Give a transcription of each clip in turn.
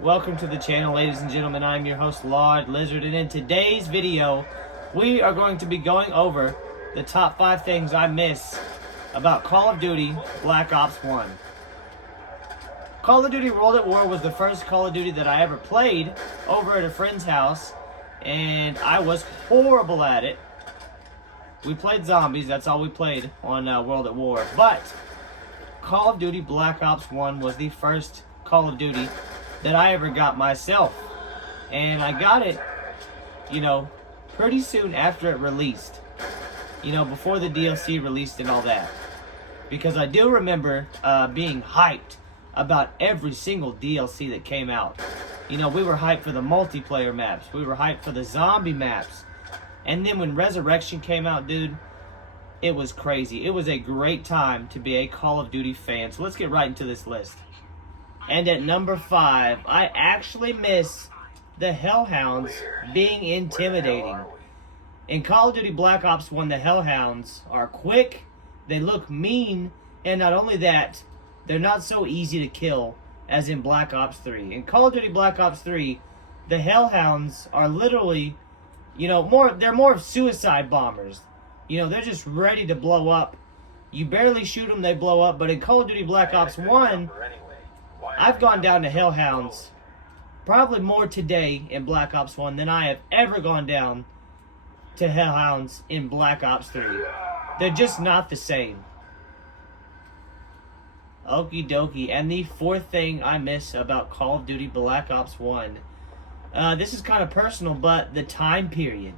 Welcome to the channel, ladies and gentlemen. I'm your host, Lord Lizard, and in today's video, we are going to be going over the top 5 things I miss about Call of Duty Black Ops 1. Call of Duty World at War was the first Call of Duty that I ever played over at a friend's house, and I was horrible at it. We played zombies, that's all we played on World at War, but Call of Duty Black Ops 1 was the first Call of Duty that I ever got myself. And I got it, pretty soon after it released. Before the DLC released and all that. Because I do remember being hyped about every single DLC that came out. We were hyped for the multiplayer maps. We were hyped for the zombie maps. And then when Resurrection came out, dude, it was crazy. It was a great time to be a Call of Duty fan. So let's get right into this list. And at number 5, I actually miss the Hellhounds being intimidating. In Call of Duty Black Ops 1, the Hellhounds are quick, they look mean, and not only that, they're not so easy to kill as in Black Ops 3. In Call of Duty Black Ops 3, the Hellhounds are literally, they're more of suicide bombers. They're just ready to blow up. You barely shoot them, they blow up. But in Call of Duty Black Ops 1, I've gone down to Hellhounds probably more today in Black Ops 1 than I have ever gone down to Hellhounds in Black Ops 3. They're just not the same. Okie dokie. And the 4th thing I miss about Call of Duty Black Ops 1. This is kind of personal, but the time period.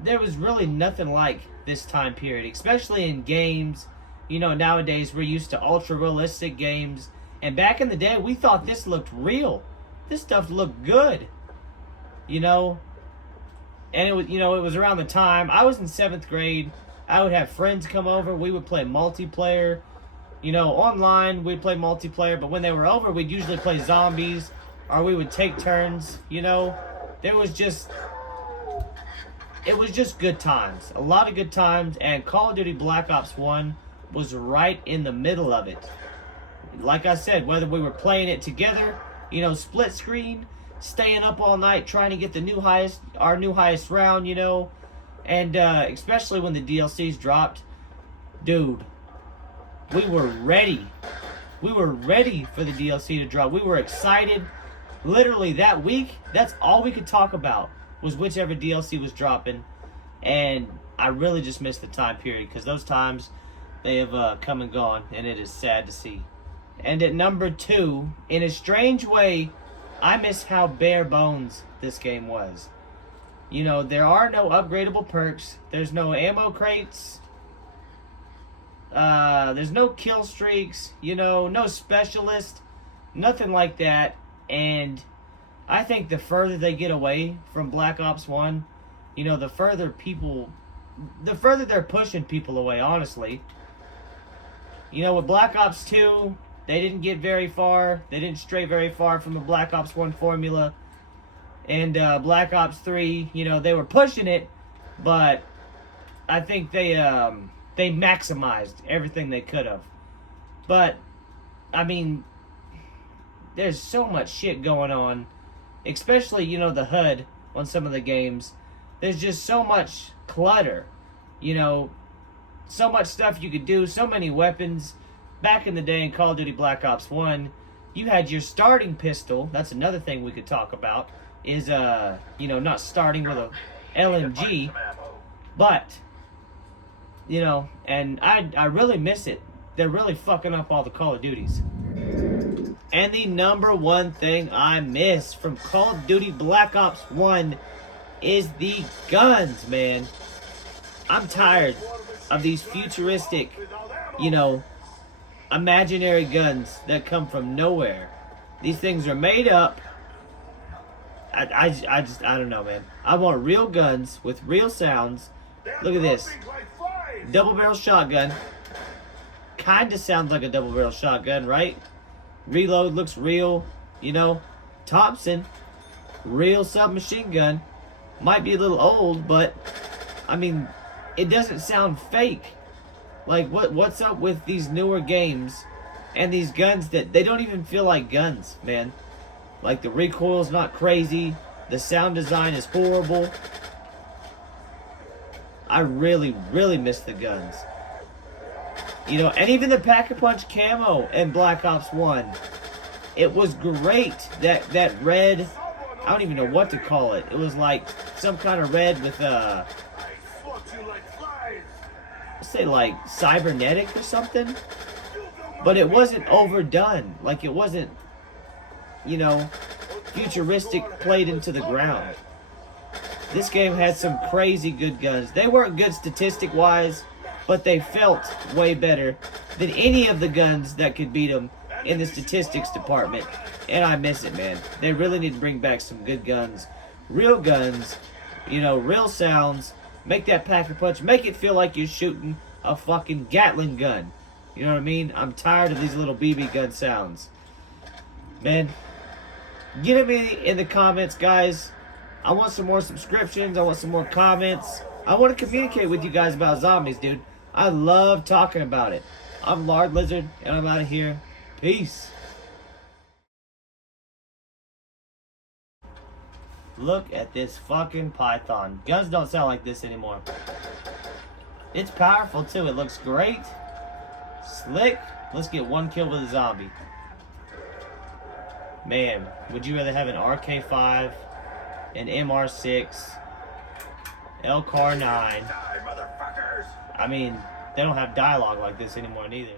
There was really nothing like this time period, especially in games. Nowadays we're used to ultra-realistic games. And back in the day, we thought this looked real. This stuff looked good. And it was around the time I was in 7th grade. I would have friends come over. We would play multiplayer. Online we'd play multiplayer. But when they were over, we'd usually play zombies. Or we would take turns. It was just good times. A lot of good times. And Call of Duty Black Ops 1 was right in the middle of it. Like I said, whether we were playing it together, split screen, staying up all night trying to get our new highest round, and especially when the DLCs dropped, dude, we were ready. We were ready for the DLC to drop. We were excited. Literally that week, that's all we could talk about was whichever DLC was dropping, and I really just missed the time period because those times, they have come and gone, and it is sad to see. And at number 2, in a strange way, I miss how bare bones this game was. There are no upgradable perks. There's no ammo crates. There's no kill streaks. No specialist. Nothing like that. And I think the further they get away from Black Ops 1, the further they're pushing people away, honestly. With Black Ops 2, they didn't get very far. They didn't stray very far from the Black Ops 1 formula. And Black Ops 3, they were pushing it, but I think they maximized everything they could have. But, I mean, there's so much shit going on, especially, the HUD on some of the games. There's just so much clutter, so much stuff you could do, so many weapons. Back in the day in Call of Duty Black Ops 1, you had your starting pistol. That's another thing we could talk about, is, not starting with a LMG, but, and I really miss it. They're really fucking up all the Call of Duties. And the number 1 thing I miss from Call of Duty Black Ops 1 is the guns, man. I'm tired of these futuristic, imaginary guns that come from nowhere. These things are made up. I don't know, man. I want real guns with real sounds. Look at this. Double barrel shotgun. Kinda sounds like a double barrel shotgun, right? Reload looks real, Thompson. Real submachine gun. Might be a little old, but I mean, it doesn't sound fake. Like, what's up with these newer games And these guns that they don't even feel like guns, man. Like the recoil's not crazy. The sound design is horrible. I really, really miss the guns. You know, and even the Pack-a-Punch camo in Black Ops 1. It was great. That red, I don't even know what to call it. It was like some kind of red with let's say like cybernetic or something. But it wasn't overdone. Like it wasn't, you know, futuristic played into the ground. This game had some crazy good guns. They weren't good statistic-wise, but they felt way better than any of the guns that could beat them in the statistics department. And I miss it, man. They really need to bring back some good guns. Real guns, you know, real sounds. Make that Pack-a-Punch. Make it feel like you're shooting a fucking Gatling gun. You know what I mean? I'm tired of these little BB gun sounds. Man, get at me in the comments, guys. I want some more subscriptions. I want some more comments. I want to communicate with you guys about zombies, dude. I love talking about it. I'm Lard Lizard, and I'm out of here. Peace. Look at this fucking python. Guns don't sound like this anymore. It's powerful, too. It looks great. Slick. Let's get one kill with a zombie. Man, would you rather have an RK5, an MR6, LCAR 9? I mean, they don't have dialogue like this anymore neither.